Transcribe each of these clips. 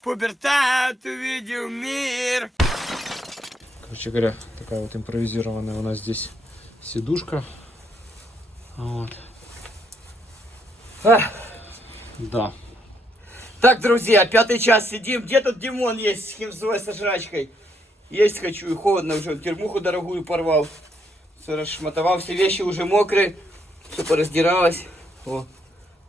Пубертат увидел мир. Короче говоря, такая вот импровизированная у нас здесь сидушка. Вот. Да. Так, друзья, 5-й час сидим. Где тут Димон есть с химзой, со жрачкой? Есть хочу, и холодно уже. Термуху дорогую порвал. Все расшматовал, все вещи уже мокрые. Все пораздиралось. О,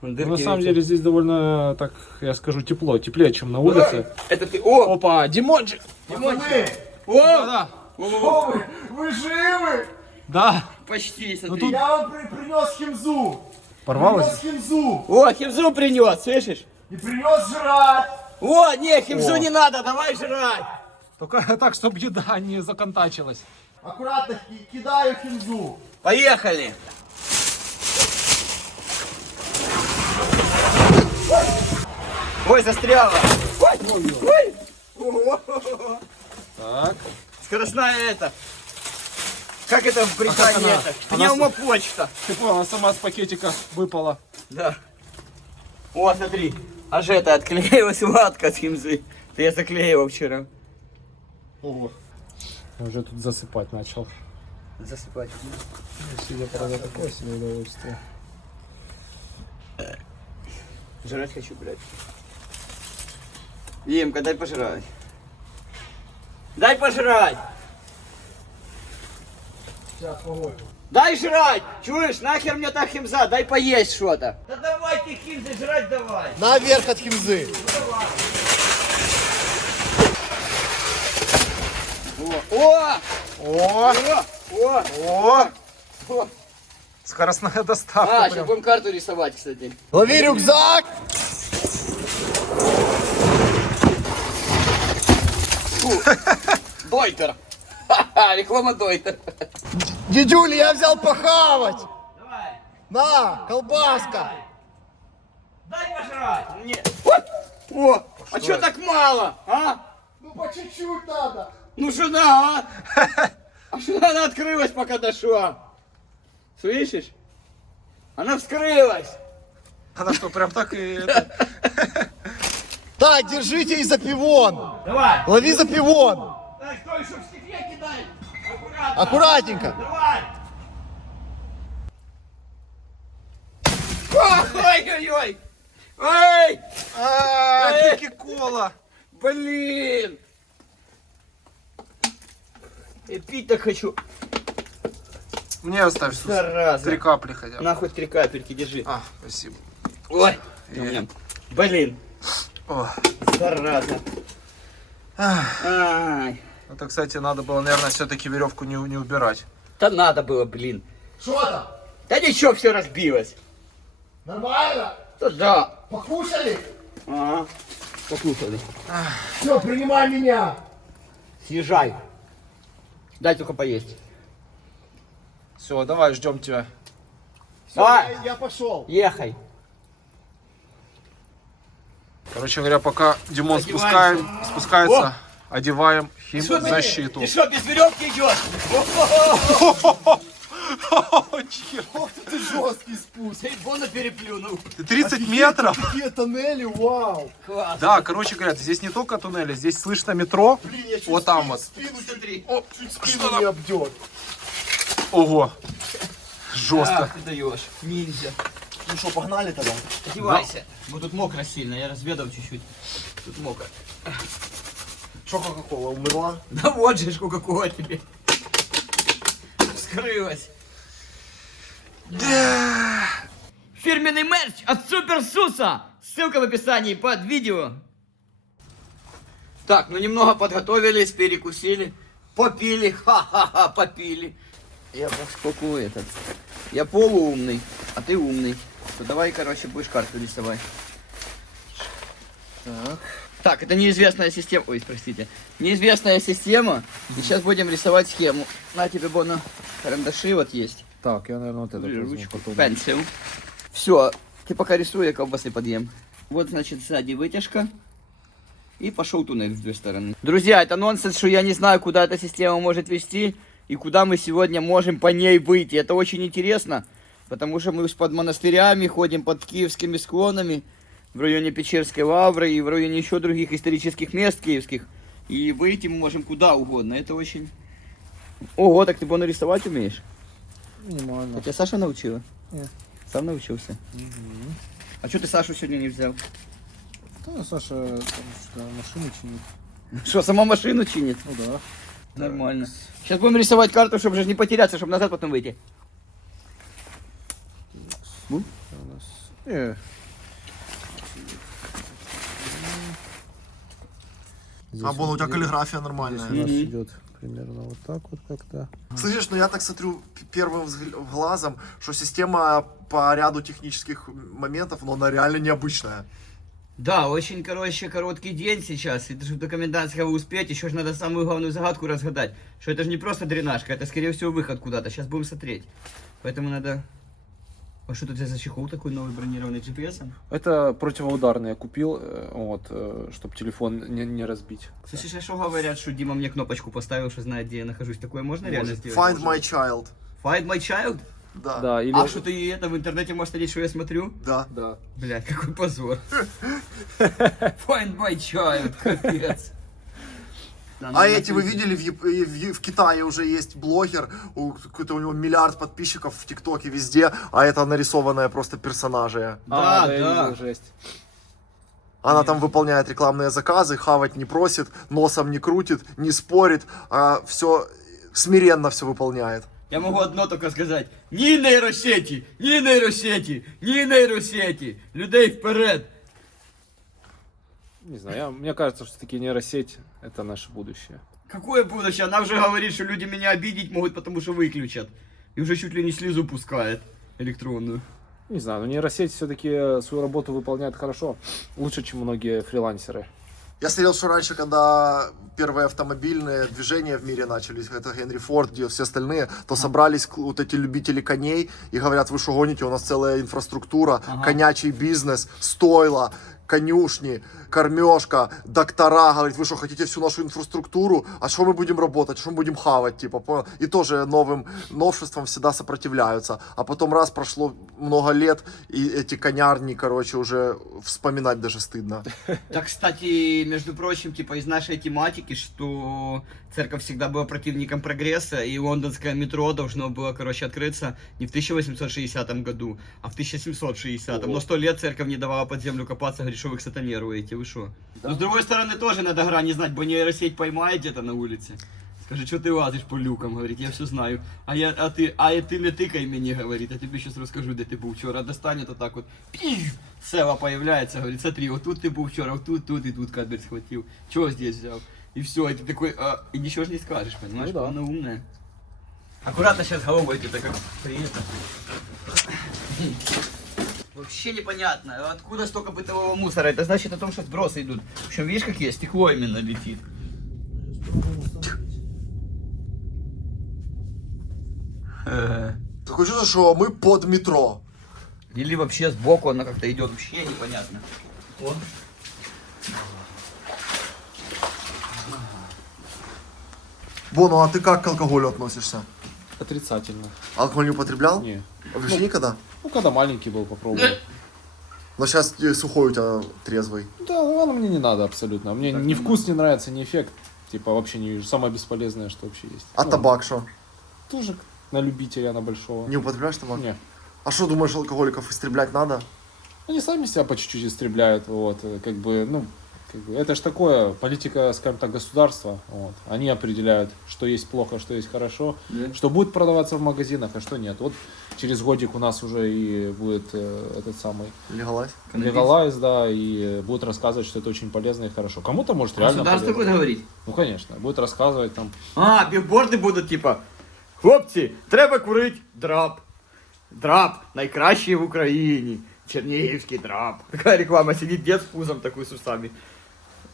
на самом деле здесь довольно, так я скажу, тепло. Теплее, чем на улице. Это ты... О! Опа, Димончик! Димончик! О! Да, Что вы? Вы живы? да. Почти, Ну, смотри. тут... Я вам принес химзу. Порвалось? Принес химзу. О, химзу принес, слышишь? И принес жрать. О, не, химзу О. не надо, давай жрать. Только так, чтобы еда не законтачилась. Аккуратно кидаю химзу. Поехали. Ой, застряла. Ой. Так. Скоростная это. Как это в Британии она? это? Она Пневмопочта. Ты понял, она сама с пакетика выпала. Да. О, смотри. Аж это отклеилась ватка от химзы. Это я заклеивал вчера. Ого. Я уже тут засыпать начал. Засыпать. Сидя, правда, такое себе удовольствие. Жрать хочу, блядь. Емка, дай пожрать. Дай пожрать. Сейчас, погодь. Дай жрать. Чуешь, нахер мне та химза, дай поесть что-то. Да давай ты химзы жрать давай. Наверх от химзы. О! О! О! О! О! Скоростная доставка. А, сейчас прям. будем карту рисовать, кстати. Лови рюкзак. Фу. Дойтер. Ха-ха, реклама Дойтер. Дедюля, я взял похавать. Давай. На, колбаска. Дай пожрать. Нет. О, а что так мало, а? Ну по чуть-чуть надо. Ну сюда, а? А сюда она открылась, пока дошла. Слышишь? Она вскрылась. Она что, прям так и... Так, держите и за пивон. Давай. Лови за пивон. Так, стой, чтоб в стекле кидай. Аккуратно. Аккуратненько. Давай. Ой-ой-ой. Ой. А, кола. Блин. Я пить так хочу. Мне оставь, Сус. Зараза. 3 капли хотя бы. На хоть 3 капельки, держи. А, спасибо. Ой. Е. Блин. О. Зараза. Ай. Это, кстати, надо было, наверное, все-таки веревку не убирать. Да надо было, блин. Что там? Да ничего, все разбилось. Нормально? Да да. Покушали? Ага. Покушали. Все, принимай меня. Съезжай. Дай только поесть. Все, давай, ждем тебя. Все, Давай. я пошел. Ехай. Короче говоря, пока Димон Одеваемся. спускается, одеваем химзащиту. Ты что, без веревки идешь? Ох ты жесткий спуск. Ты Бона переплюнул. 30 метров? Какие тоннели, вау. Класс. Да, короче говоря, здесь не только туннели, здесь слышно метро. Блин, я чуть Вот там вот. спину, Смотри. чуть спину не обдет. Ого. Жестко. Ах, ты даешь. Ниндзя. Ну что, погнали тогда? Одевайся. Вот тут мокро сильно, я разведал чуть-чуть. Тут мокро. Что, Кока-Кола умерла? Да вот же кока-кола тебе. Вскрылась. Фирменный мерч от суперсуса. Ссылка в описании под видео. Так, ну немного подготовились, перекусили, попили, ха-ха-ха, попили. Я поскольку этот, я полуумный, а ты умный. То давай, короче, будешь карту рисовать. Так, это неизвестная система, ой, простите, неизвестная система. И сейчас будем рисовать схему. На тебе, Бона, карандаши вот есть. Так, я, наверное, вот это возьму Ручку, потом. пенсил. Все, ты пока рисуй, я колбасы подъем. Вот, значит, сзади вытяжка. И пошел туннель с две стороны. Друзья, это нонсенс, что я не знаю, куда эта система может вести. И куда мы сегодня можем по ней выйти. Это очень интересно. Потому что мы под монастырями ходим, под киевскими склонами. в районе Печерской лавры и в районе еще других исторических мест киевских. И выйти мы можем куда угодно. Это очень... Ого, так ты нарисовать умеешь? Нормально. А тебя Саша научила? Нет. Сам научился? А что ты Сашу сегодня не взял? Да, Саша там что машину чинит. Что, сама машину чинит? Ну да. Нормально. Сейчас будем рисовать карту, чтобы же не потеряться, чтобы назад потом выйти. У нас... А, Бон, у тебя каллиграфия нормальная. Здесь у нас идет примерно вот так вот как-то. Слышишь, ну я так смотрю первым глазом, что система по ряду технических моментов, но она реально необычная. Да, очень, короткий день сейчас, и чтобы до комендантского успеть, еще же надо самую главную загадку разгадать, что это же не просто дренажка, это, скорее всего, выход куда-то, сейчас будем смотреть. Поэтому надо... А что тут за чехол такой новый бронированный GPS-ом? Это противоударный я купил, вот, чтобы телефон не разбить. Слушай, а что говорят, что Дима мне кнопочку поставил, что знает, где я нахожусь? Такое можно реально сделать? Find my child. Find my child? Да. Да, или... А что ты это в интернете можешь смотреть, что я смотрю? Да. Да. Блядь, какой позор. Find my child, капец. А эти вы видели, в Китае уже есть блогер, какой-то у него миллиард подписчиков в ТикТоке везде, а это нарисованная просто персонажи. Да, я да. видел, жесть. Она там выполняет рекламные заказы, хавать не просит, носом не крутит, не спорит, а все смиренно все выполняет. Я могу одно только сказать. Ні нейросеті, ні нейросеті, ні нейросеті. Людей вперед. Не знаю, мне кажется, что таки нейросеть это наше будущее. Какое будущее? Она уже говорит, что люди меня обидеть могут, потому что выключат. И уже чуть ли не слезу пускает электронную. Не знаю, но нейросеть все-таки свою работу выполняет хорошо, лучше, чем многие фрилансеры. Я смотрел, что раньше, когда первые автомобильные движения в мире начались, это Генри Форд, и все остальные, то собрались вот эти любители коней и говорят, вы что гоните, у нас целая инфраструктура, конячий бизнес, стойла, конюшни, кормежка, доктора, говорит, вы что, хотите всю нашу инфраструктуру, а что мы будем работать, что мы будем хавать, типа, понял? И тоже новым новшествам всегда сопротивляются, а потом раз прошло много лет, и эти конярни, короче, уже вспоминать даже стыдно. Так, кстати, между прочим, типа из нашей тематики, что церковь всегда была противником прогресса, и лондонское метро должно было, короче, открыться не в 1860 году, а в 1760. Но 100 лет церковь не давала под землю копаться, говорит, что вы сатанируете, вы что? Да. Но с другой стороны, тоже надо грани знать, бо нейросеть поймает где-то на улице. Скажи, что ты лазишь по люкам, говорит, я все знаю. А ты не тыкай мне, говорит, я тебе сейчас расскажу, где ты был вчера. Достанет вот так вот, села появляется, говорит, смотри, вот тут ты был вчера, вот тут и тут кабель схватил. Чего здесь взял? И все, и ты такой, и ничего же не скажешь, понимаешь, ну, да. Она умная. Аккуратно сейчас головой ты как принято. Вообще непонятно, откуда столько бытового мусора. Это значит о том, что сбросы идут. Причем видишь, какие стекло именно летит. Такое чувство, что мы под метро. Или вообще сбоку она как-то идет, вообще непонятно. Вот. Бону, а ты как к алкоголю относишься? Отрицательно. Алкоголь не употреблял? Не. Вообще никогда? Ну, когда маленький был, попробовал. Но сейчас сухой у тебя трезвый. Да, оно мне не надо абсолютно. Мне ни вкус не нравится, ни эффект. Типа вообще не вижу. Самое бесполезное, что вообще есть. А табак что? Тоже на любителя, на большого. Не употребляешь табак? Не. А что, думаешь, алкоголиков истреблять надо? Они сами себя по чуть-чуть истребляют. Вот, как бы, ну, это ж такое, политика, скажем так, государства. Вот. Они определяют, что есть плохо, что есть хорошо, что будет продаваться в магазинах, а что нет. Вот через годик у нас уже и будет этот самый легалайз, да, и будут рассказывать, что это очень полезно и хорошо. Кому-то может реально Государство будет говорить? Ну, конечно, будет рассказывать там. Білборди будуть, типа, хлопці, треба курити драп. Драп найкращий в Україні. Чернігівський драп. Така реклама, сидить дід з пузом такий з усами.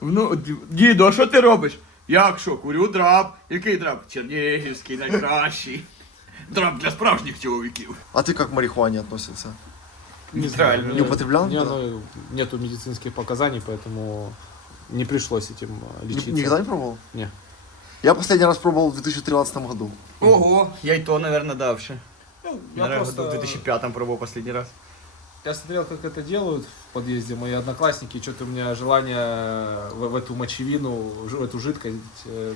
Ну, діду, а що ти робиш? Як що? Курю драп. Який драп? Чернігівський, найкращий. Драп для справжніх чоловіків. А ты как к марихуане относился? Нейтрально. Не употреблял? Не, ну, нету медицинских показаний, поэтому не пришлось этим лечиться. Никогда не пробовал? Не. Я последний раз пробовал в 2013 году. Ого, я й то, наверное, давше. Я Наверное, просто... в 2005 пробував последний раз. Я смотрел, как это делают в подъезде мои одноклассники, что-то у меня желание в эту мочевину, в эту жидкость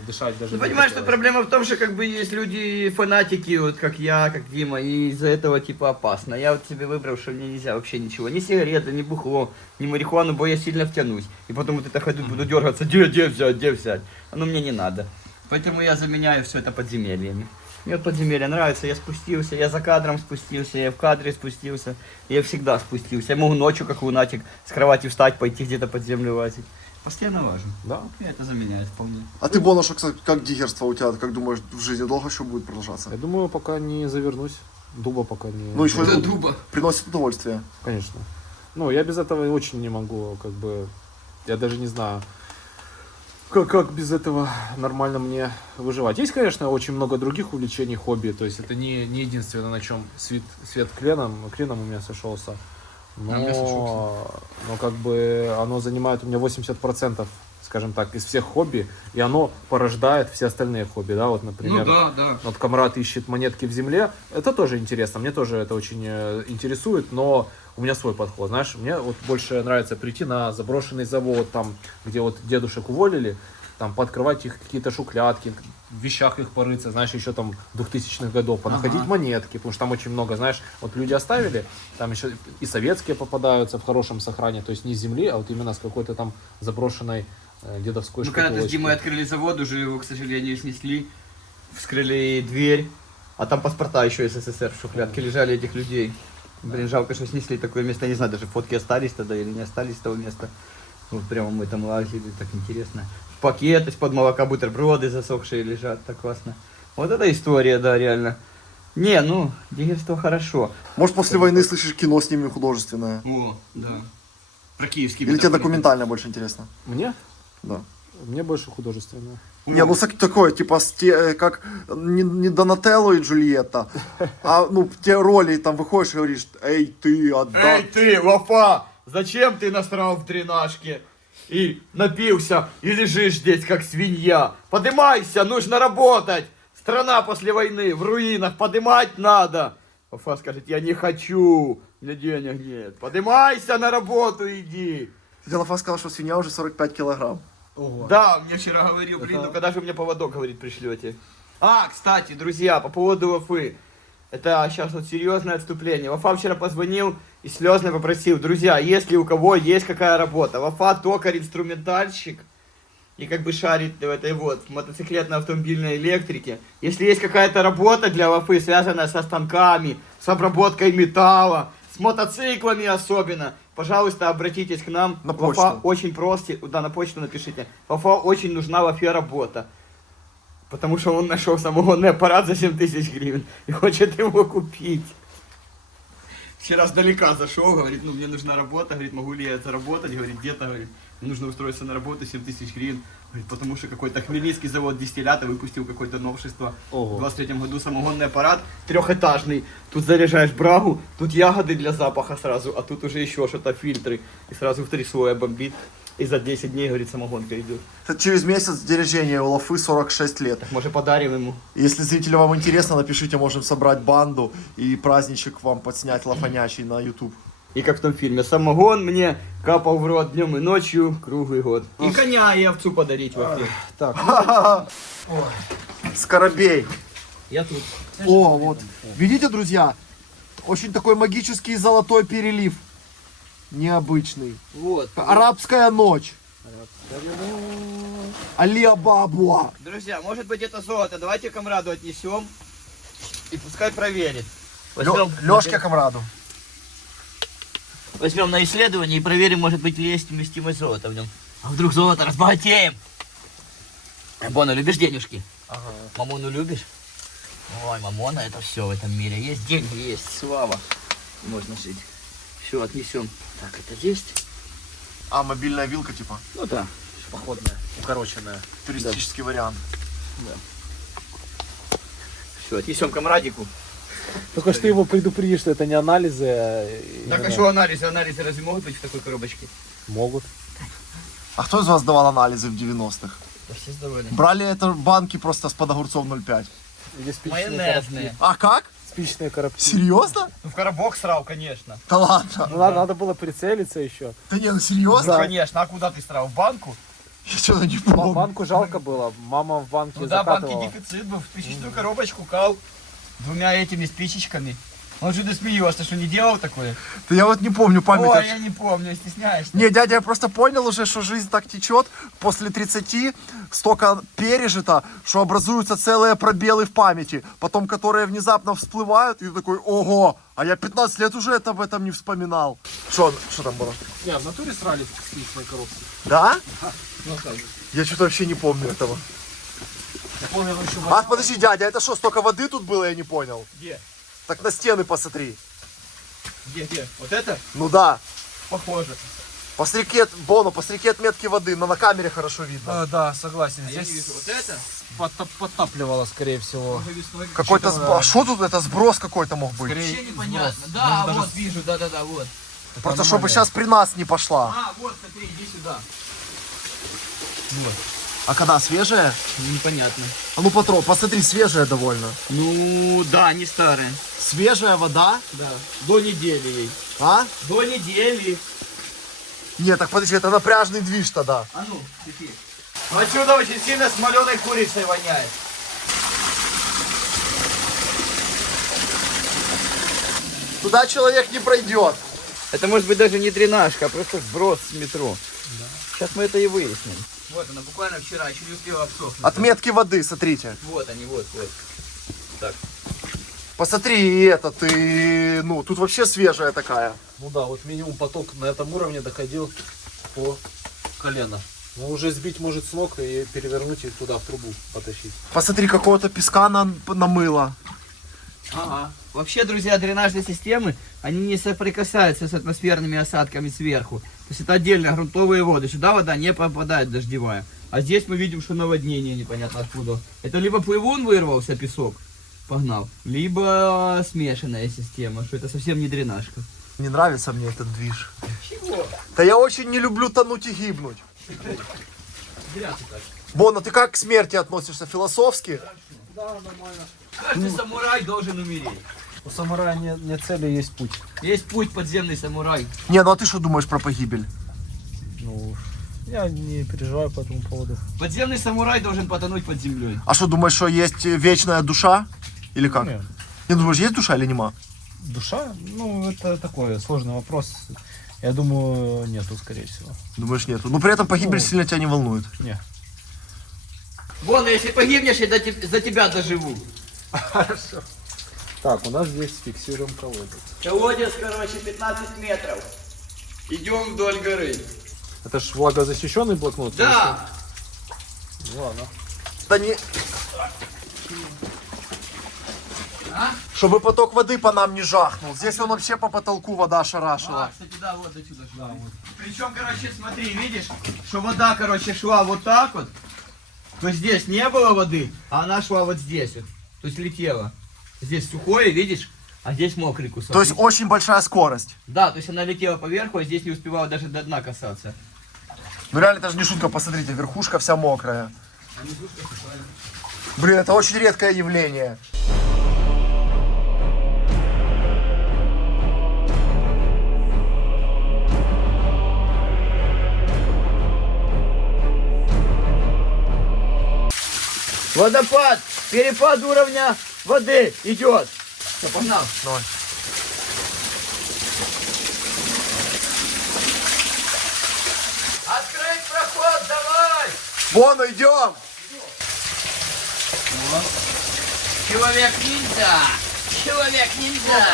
дышать даже. Ну, понимаешь, что проблема в том, что как бы есть люди фанатики, вот как я, как Дима, и из-за этого типа опасно. Я вот себе выбрал, что мне нельзя вообще ничего, ни сигареты, ни бухло, ни марихуану, бо я сильно втянусь. И потом вот это ходу буду дергаться, где взять, оно мне не надо. Поэтому я заменяю все это подземельями. Мне вот подземелье нравится, я спустился, я за кадром спустился, я в кадре спустился, я всегда спустился. Я могу ночью, как лунатик, с кровати встать, пойти где-то под землю лазить. Постоянно важно. Да. Я это заменяет вполне. А ты, Бонаш, кстати, как диггерство у тебя, как думаешь, в жизни долго еще будет продолжаться? Я думаю, пока не завернусь. Дуба пока не... Ну, еще Это дуба. приносит удовольствие. Конечно. Ну, я без этого очень не могу, как бы... Я даже не знаю... Как без этого нормально мне выживать? Есть, конечно, очень много других увлечений, хобби. То есть это не единственное, на чем свет клином у меня сошелся. Но как бы оно занимает у меня 80%, скажем так, из всех хобби. И оно порождает все остальные хобби. Да? Вот, например, вот Камрад ищет монетки в земле. Это тоже интересно. Мне тоже это очень интересует. Но у меня свой подход, знаешь, мне вот больше нравится прийти на заброшенный завод, там, где вот дедушек уволили, там, пооткрывать их какие-то шухлядки, в вещах их порыться, знаешь, еще там 2000-х годов, понаходить монетки, потому что там очень много, знаешь, вот люди оставили, там еще и советские попадаются в хорошем сохране, то есть не с земли, а вот именно с какой-то там заброшенной дедовской шкатулочкой. Ну, когда-то с Димой открыли завод, уже его, к сожалению, снесли, вскрыли дверь, а там паспорта еще СССР в шухлядке лежали этих людей. Блин, жалко, что снесли такое место, я не знаю, даже фотки остались тогда или не остались с того места. Вот прямо мы там лазили, так интересно. В пакет из-под молока бутерброды засохшие лежат, так классно. Вот эта история, да, реально. Не, ну, диггерство хорошо. Может, после войны слышишь кино с ними художественное? О, да. Про киевский. Или тебе документальное больше интересно? Мне? Да. Мне больше художественное. Не, ну такое, типа, как не Донателло и Джульетта, а, ну, те роли, там выходишь и говоришь, эй, ты, отдай. Эй ты, Вафа, зачем ты насрал в дренажке и напился и лежишь здесь как свинья? Подымайся, нужно работать. Страна после войны в руинах, подымать надо. Вафа скажет, я не хочу, у меня денег нет. Подымайся, на работу иди. Лафа сказал, что свинья уже 45 килограмм. Ого. Да, мне вчера говорил, блин, ну когда же вы мне поводок, говорит, пришлете? А, кстати, друзья, по поводу Вафы. Это сейчас вот серьезное отступление. Вафа вчера позвонил и слезно попросил, друзья, если у кого есть какая работа. Вафа токарь-инструментальщик и как бы шарит в этой вот мотоциклетно-автомобильной электрике. Если есть какая-то работа для Вафы, связанная со станками, с обработкой металла, с мотоциклами особенно, пожалуйста, обратитесь к нам. На почту. Вафа очень просит, да, на почту напишите. Вафа очень нужна Вафе работа. Потому что он нашел самогонный аппарат за 7000 гривен и хочет его купить. Вчера сдалека зашел, говорит, ну мне нужна работа, говорит, могу ли я заработать, говорит, где-то, говорит, мне нужно устроиться на работу, 7000 гривен, говорит, потому что какой-то хмельницкий завод дистиллята выпустил какое-то новшество. Ого. В 23-м году самогонный аппарат трехэтажный, тут заряжаешь брагу, тут ягоды для запаха сразу, а тут уже еще что-то, фильтры, и сразу в 3 слоя бомбит. И за 10 дней, говорит, самогонка идет. Через месяц день рождения у Лафы 46 лет. Так, может, подарим ему? Если зрители вам интересно, напишите, можем собрать банду и праздничек вам подснять лафанячий на YouTube. И как в том фильме, самогон мне капал в рот днем и ночью круглый год. И коня и овцу подарить Вафе. Так, Скоробей. Я тут. О, вот. Видите, друзья? Очень такой магический золотой перелив. Необычный. Вот. Арабская ночь. Алия-Бабуа. Друзья, может быть это золото. Давайте Камраду отнесем. И пускай проверит. Лёшке Камраду. Возьмем на исследование и проверим, может быть, ли есть вместимость золота в нем. А вдруг золото разбогатеем? Бона, любишь денежки? Ага. Мамону любишь? Ой, мамона, это все в этом мире. Есть деньги, есть слава. Можно жить. Все, отнесем. Так, это есть? А, мобильная вилка типа? Ну да. походная, укороченная. Туристический вариант. Да. Все, отнесем Камрадику. Только что ты его предупредишь, что это не анализы. Так а что анализы? Анализы разве могут быть в такой коробочке? Могут. А кто из вас давал анализы в 90-х? Да все сдавали. Брали это банки просто с под огурцов 0,5. Или спичечные Майонезные. А как? спичечные коробки. Серьезно? Ну в коробок срал, конечно. Да ладно. Ну, надо было прицелиться еще. Да не, ну серьезно? Конечно, а куда ты срал? В банку? Я что-то не помню. Банку жалко было, мама в банке Ну да, банки закатывала. дефицит был. Ты чистую коробочку кал двумя этими спичечками. Он же смеялся, что не делал такое. Да я вот не помню, память. Ой, я не помню, стесняешься. Не, дядя, я просто понял уже, что жизнь так течет. После 30 столько пережито, что образуются целые пробелы в памяти, потом которые внезапно всплывают, и ты такой, ого, а я 15 лет уже об этом не вспоминал. Что там было? Не, в натуре срали спичечные коробки. Да? Ну, так. Я что-то вообще не помню этого. Я помню, еще А, подожди, дядя, это что, столько воды тут было, я не понял? Где? Так на стены посмотри. Где? Вот это? Ну да. Похоже. Посреди отметки воды, но на камере хорошо видно. да, согласен. А я не вижу. Вот это? Подтапливало, скорее всего. Какой-то а что тут это сброс какой-то мог быть? Вообще непонятно. Да, Может, вот вижу, да-да-да, вот. Просто чтобы сейчас при нас не пошла. А, вот, смотри, иди сюда. Вот. А когда свежая? Непонятно. А ну Патрон, посмотри, свежая довольно. Ну, да, не старая. Свежая вода? Да. До недели ей. А? До недели. Нет, так подожди, это напряжный движ тогда. А ну, теперь. Отсюда очень сильно смоленой курицей воняет. Туда человек не пройдет. Это может быть даже не дренажка, а просто сброс с метро. Да. Сейчас мы это и выясним. Вот она, буквально вчера, еще не успела обсохнуть. Отметки воды, смотрите. Вот они, вот. Так. Посмотри, и это, ты, ну, тут вообще свежая такая. Ну да, вот минимум поток на этом уровне доходил по колено. Но уже сбить может с ног и перевернуть их туда в трубу потащить. Посмотри, какого-то песка намыло. Ага. Вообще, друзья, дренажные системы, они не соприкасаются с атмосферными осадками сверху. То есть это отдельно грунтовые воды. Сюда вода не попадает дождевая. А здесь мы видим, что наводнение непонятно откуда. Это либо плывун вырвался, песок погнал, либо смешанная система, что это совсем не дренажка. Не нравится мне этот движ. Чего? Да я очень не люблю тонуть и гибнуть. Зря ты так. Бона, ты как к смерти относишься? Философски? Да, нормально. Каждый самурай должен умереть. У самурая не цели, есть путь. Есть путь подземный самурай. Не, ну а ты что думаешь про погибель? Ну, я не переживаю по этому поводу. Подземный самурай должен потонуть под землей. А что, думаешь, что есть вечная душа? Или как? Нет. Не думаешь, есть душа или нема? Душа? Ну, это такой сложный вопрос. Я думаю, нету, скорее всего. Думаешь, нету. Но при этом погибель Ну. сильно тебя не волнует. Не. Вон, если погибнешь, я за тебя доживу. Хорошо. Так, у нас здесь фиксируем колодец. Колодец, короче, 15 метров. Идем вдоль горы. Это ж влагозащищенный блокнот? Да. Ну ладно. Да не... А? Чтобы поток воды по нам не жахнул. Здесь он вообще по потолку вода шарашила. А, кстати, да, вот отсюда шла. Вот. Причем, короче, смотри, видишь, что вода, короче, шла вот так вот. То есть здесь не было воды, а она шла вот здесь вот. То есть летела. Здесь сухое, видишь, а здесь мокрый кусок. То есть очень большая скорость. Да, то есть она летела поверху, а здесь не успевала даже до дна касаться. Ну реально, это же не шутка, посмотрите, верхушка вся мокрая. Блин, это очень редкое явление. Водопад, перепад уровня воды идет. Все, погнал. Давай. Открыть проход, давай! Вон, идем! Человек-ниндзя! Человек-ниндзя!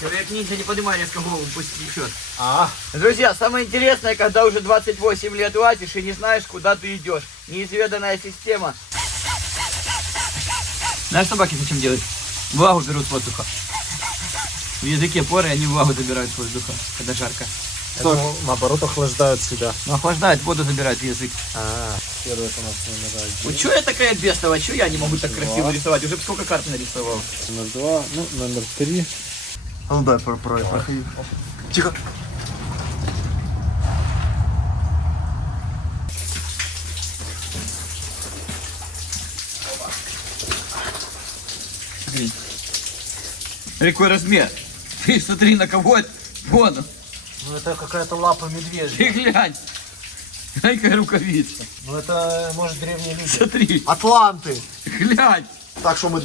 Человек-ниндзя, не поднимай резко голову, пусть течет. Друзья, самое интересное, когда уже 28 лет лазишь и не знаешь, куда ты идешь. Неизведанная система. Знаешь, собаки зачем делают? Влагу берут с воздуха. В языке поры они влагу забирают с воздуха, когда жарко. Это, наоборот, охлаждают себя. Ну, охлаждает, воду забирает в язык. Первый это у нас номер 1. Вот что я такая бестова, что я не могу так красиво рисовать? Уже сколько карт нарисовал. Номер 2, ну, номер 3. А ну дай, проходи. Тихо. Какой размер. Ты смотри, на кого это. Вон он. Ну это какая-то лапа медведя. Ты глянь. Глянь, какая рукавица. Ну это, может, древние люди. Смотри. Атланты. Глянь. Так что мы,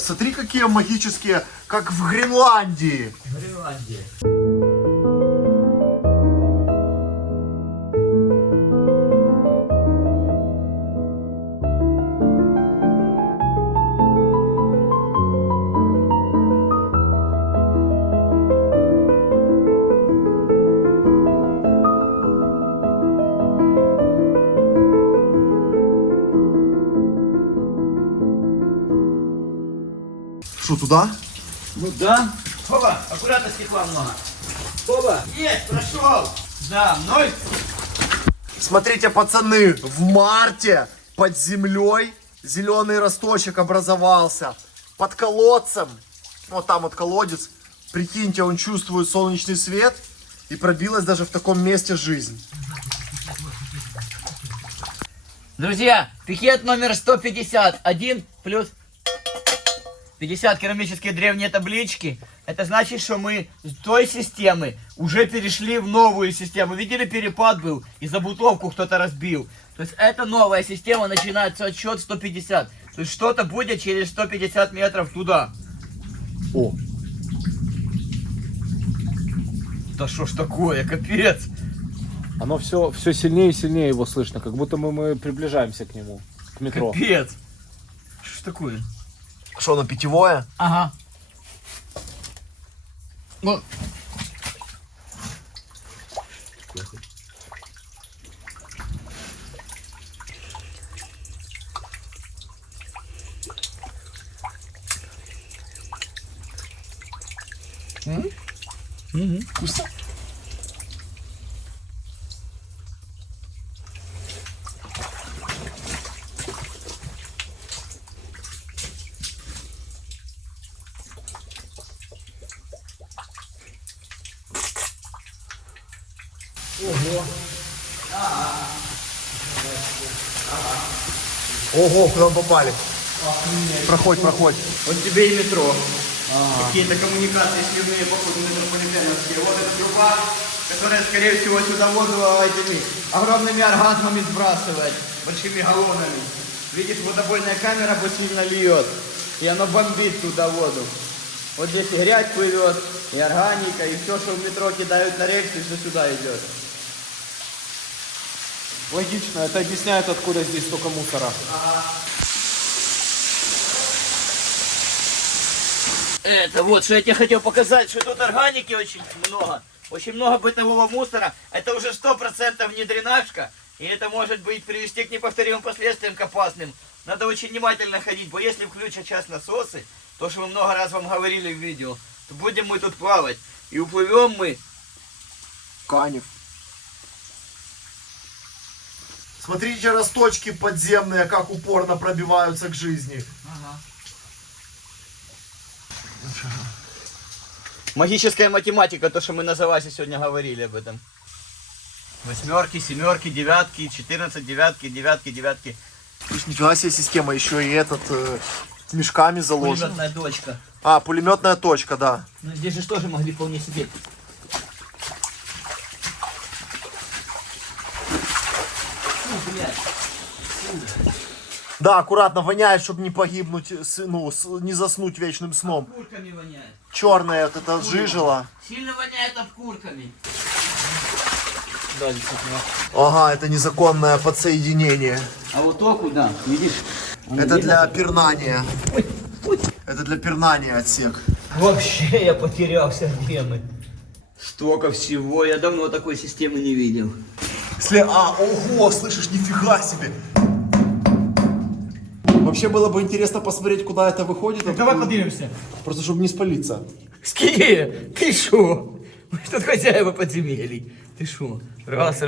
смотри, какие магические, как в Гренландии. Гренландия. Что, туда? Ну да. Опа, аккуратно, стекла много. Опа, есть, прошел. За мной. Смотрите, пацаны, в марте под землей зеленый росточек образовался. Под колодцем, вот там вот колодец, прикиньте, он чувствует солнечный свет, и пробилась даже в таком месте жизнь. Друзья, пикет номер 151 плюс 50 керамические древние таблички. Это значит, что мы с той системы уже перешли в новую систему. Видели, перепад был, и забутовку кто-то разбил. То есть это новая система, начинается отсчет 150. То есть что-то будет через 150 метров туда. О! Да что ж такое, капец. Оно все сильнее и сильнее его слышно, как будто мы приближаемся к нему, к метро. Капец. Что ж такое? Что, оно питьевое? Ага. Вот. Вкусно? Ого, куда мы попали? Проходь. Вот тебе и метро. Какие-то коммуникации сливные, походу, метрополитеновские. Вот эта труба, которая, скорее всего, сюда воду этими огромными оргазмами сбрасывает, большими галлонами. Видишь, водобойная камера сильно льет, и она бомбит туда воду. Вот здесь и грязь плывет, и органика, и все, что в метро кидают на рельсы, все сюда идет. Логично, это объясняет, откуда здесь столько мусора. Это вот, что я тебе хотел показать, что тут органики очень много. Очень много бытового мусора. Это уже 100% не дренажка. И это может быть привести к неповторимым последствиям, к опасным. Надо очень внимательно ходить, бо если включат сейчас насосы, то, что мы много раз вам говорили в видео, то будем мы тут плавать. И уплывем мы. Канев. Смотрите, росточки подземные, как упорно пробиваются к жизни. Ага. Магическая математика, то, что мы на Залазе сегодня говорили об этом. Восьмерки, семерки, девятки, 14, девятки, девятки. Слушай, нифига себе система, еще и этот мешками заложен. Пулеметная точка. А, пулеметная точка, да. Ну, здесь же тоже могли вполне себе. Фу, блядь. Да, аккуратно, воняет, чтобы не погибнуть, не заснуть вечным сном. Курками воняет. Черное вот это жижело. Сильно воняет обкурками. Да, действительно. Ага, это незаконное подсоединение. А вот то куда, видишь? Это для пирнания. Это для пирнания отсек. Вообще я потерялся, где мы. Столько всего, я давно такой системы не видел. Ого, слышишь, нифига себе. Вообще было бы интересно посмотреть, куда это выходит. Давай поднимемся. Просто чтобы не спалиться. Ские, ты шо? Мы тут хозяева подземелий. Ты шо? Раз,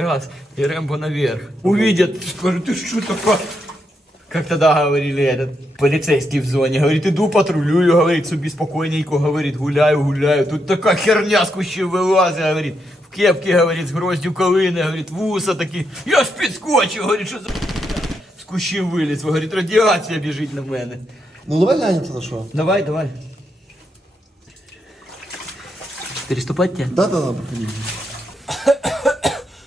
и Рэмбо наверх. Увидят, скажут, ты что такое? Как тогда говорили этот полицейский в зоне. Говорит, иду патрулюю, говорит, собі спокойненько, говорит, гуляю. Тут такая херня с кущей вылазит, говорит. В кепке, говорит, с гроздью калины, говорит, вуса такие. Я ж підскочив, говорит, що за з кущів виліз. Говорит, радіація біжить на мене. Ну давай глянем тогда что. Давай. Переступать тебя? Да.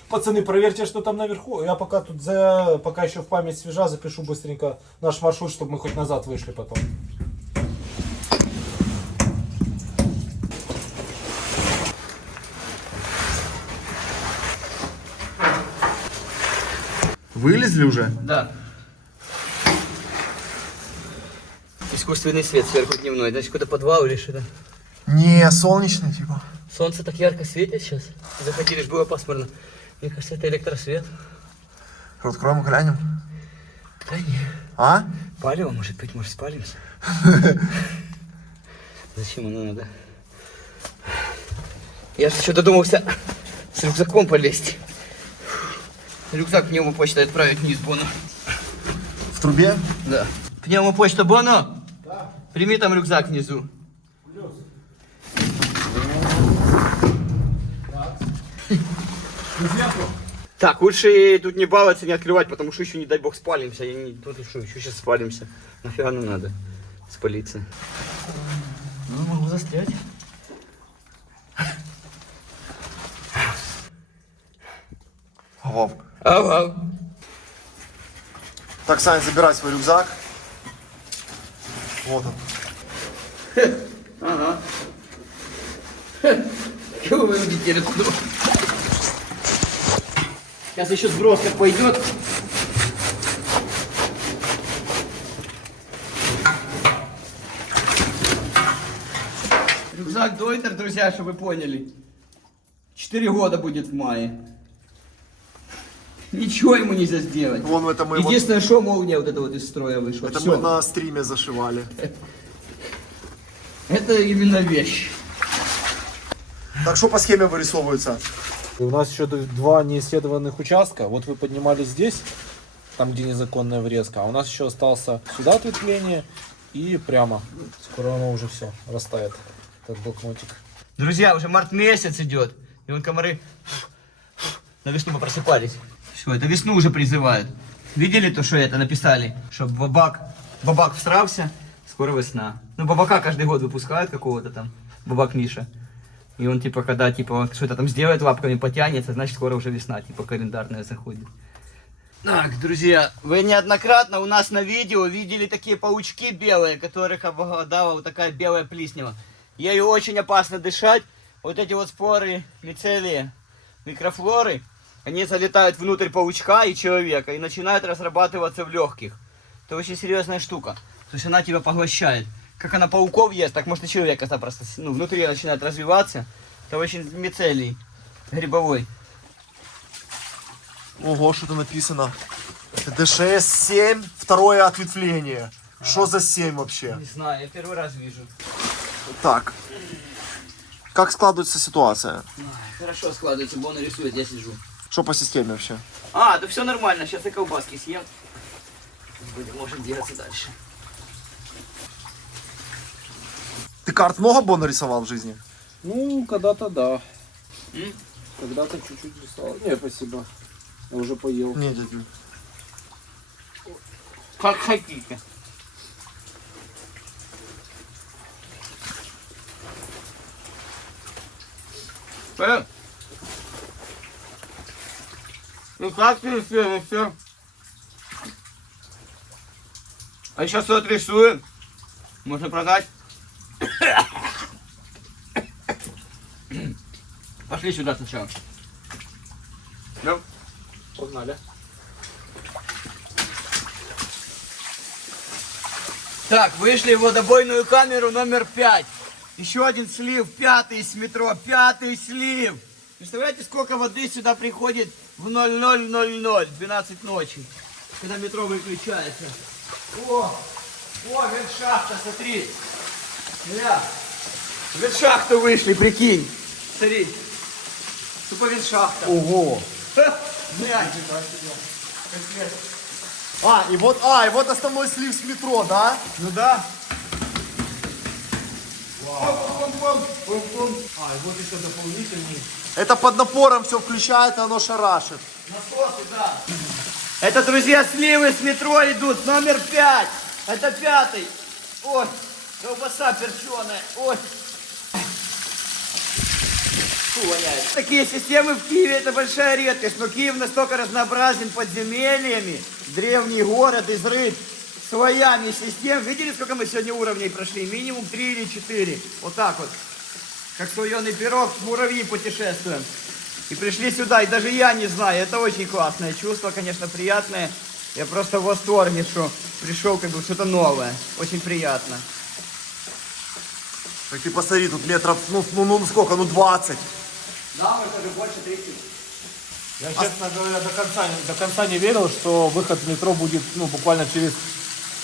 Пацаны, проверьте, что там наверху. Я пока тут, пока еще в память свежа, запишу быстренько наш маршрут, чтобы мы хоть назад вышли потом. Вылезли уже? Да. Искусственный свет сверху дневной. Значит, какой-то подвал или что-то. Не, солнечный типа. Солнце так ярко светит сейчас. Заходили, было пасмурно. Мне кажется, это электросвет. Откроем, глянем. Да не. А? Палево, может быть, может спалимся. Зачем оно надо? Я же еще додумался с рюкзаком полезть. Рюкзак пневмопочтой отправить вниз, Бону. В трубе? Да. Пневмопочта, Бону? Да. Прими там рюкзак внизу. Так, лучше тут не баловаться, не открывать, потому что еще, не дай бог, спалимся. Я не тут еще сейчас спалимся. Нафига нам надо спалиться? Ну, могу застрять. Ага. Ага. Так, Саня, забирай свой рюкзак. Вот он. Ага. Чего вы видите рекламу? Сейчас еще сброс как пойдет. Рюкзак Дойтер, друзья, чтобы вы поняли. 4 года будет в мае. Ничего ему нельзя сделать. Вон это мы единственное, что молния вот это вот из строя вышла. Это Всё. мы на стриме зашивали. Это именно вещь. Так что по схеме вырисовывается? И у нас еще 2 неисследованных участка. Вот вы поднимались здесь, там где незаконная врезка, а у нас еще остался сюда ответвление и прямо. Скоро оно уже все растает, этот блокнотик. Друзья, уже март месяц идет. И вон комары на весну мы просыпались. Все, это весну уже призывают. Видели то, что это написали? Что бабак всрався, скоро весна. Ну, бабака каждый год выпускают какого-то там, бабак Миша. И он типа, когда типа что-то там сделает, лапками потянется, значит скоро уже весна, типа календарная заходит. Так, друзья, вы неоднократно у нас на видео видели такие паучки белые, которых обладала вот такая белая плиснева. Ею очень опасно дышать. Вот эти вот споры, мицелии, микрофлоры, они залетают внутрь паучка и человека и начинают разрабатываться в легких. Это очень серьезная штука. То есть она тебя поглощает. Как она пауков ест, так может и человека запросто, ну, внутри начинает развиваться. Это очень мицелий грибовой. Ого, что-то написано. ДШС-7, второе ответвление. Что за 7 вообще? Не знаю, я первый раз вижу. Так. Как складывается ситуация? Хорошо складывается, Бон рисует, я сижу. Что по системе вообще? А, да все нормально, сейчас я колбаски съем. Можем двигаться дальше. Ты карт много Бон нарисовал в жизни? Ну, когда-то да. Когда-то чуть-чуть рисовал. Не, спасибо. Я уже поел. Нет, дядя. Как хотите. Ну как ты все? А сейчас вот рисуем. Можно продать. Пошли сюда сначала. Да? Погнали. Так, вышли в водобойную камеру номер 5. Еще один слив, 5-й с метро, 5-й слив. Представляете, сколько воды сюда приходит в 00:00, 12 ночи, когда метро выключается. О, вентшахта, смотри. Гля, в вентшахту вышли, прикинь. Смотри, тупо вентшахта. Ого. Глянь. И вот основной слив с метро, да? Ну да. И вот еще дополнительный. Это под напором все включает, и оно шарашит. Насосы, да. Это, друзья, сливы с метро идут, номер 5. Это 5-й. Ой, колбаса перченая. Ой. Фу, воняет. Такие системы в Киеве это большая редкость, но Киев настолько разнообразен подземельями, древний город изрыт слоями систем. Видели, сколько мы сегодня уровней прошли? Минимум 3 или 4. Вот так вот. Как слоеный пирог, муравьи путешествуем. И пришли сюда, и даже я не знаю, это очень классное чувство, конечно, приятное. Я просто в восторге, что пришел как бы что-то новое. Очень приятно. Так ты посмотри, тут метров, ну сколько, 20. Да, может даже больше 30. Я, честно говоря, до конца не верил, что выход в метро будет буквально через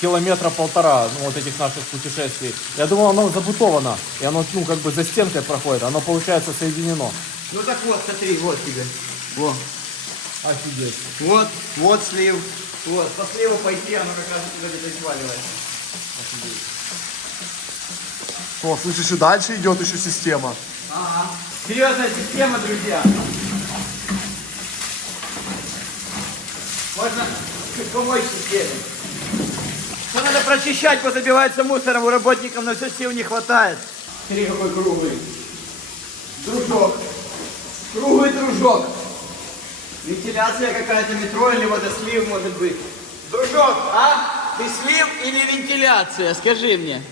километра-полтора, вот этих наших путешествий. Я думал, оно забутовано, и оно, как бы за стенкой проходит, оно, получается, соединено. Ну так вот, смотри, вот тебе. Во. Офигеть. Вот слив. Вот, по сливу пойти, оно как раз туда где-то сваливается. Офигеть. О, слышишь, и дальше идет еще система. Ага. Серьезная система, друзья. Можно помочь системе. Что надо прочищать, позабивается мусором, у работников на все сил не хватает. Смотри, какой круглый. Дружок. Круглый дружок. Вентиляция какая-то, метро или водослив может быть. Дружок, а? Ты слив или вентиляция? Скажи мне.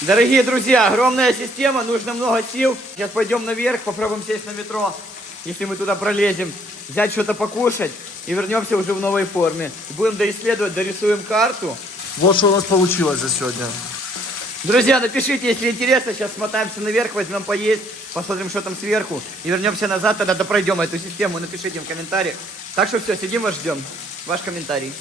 Дорогие друзья, огромная система, нужно много сил. Сейчас пойдем наверх, попробуем сесть на метро, если мы туда пролезем, взять что-то покушать и вернемся уже в новой форме. Будем доисследовать, дорисуем карту. Вот что у нас получилось за сегодня. Друзья, напишите, если интересно, сейчас смотаемся наверх, возьмем поесть, посмотрим, что там сверху, и вернемся назад, тогда допройдем эту систему, напишите в комментариях. Так что все, сидим, вас ждем. Ваш комментарий.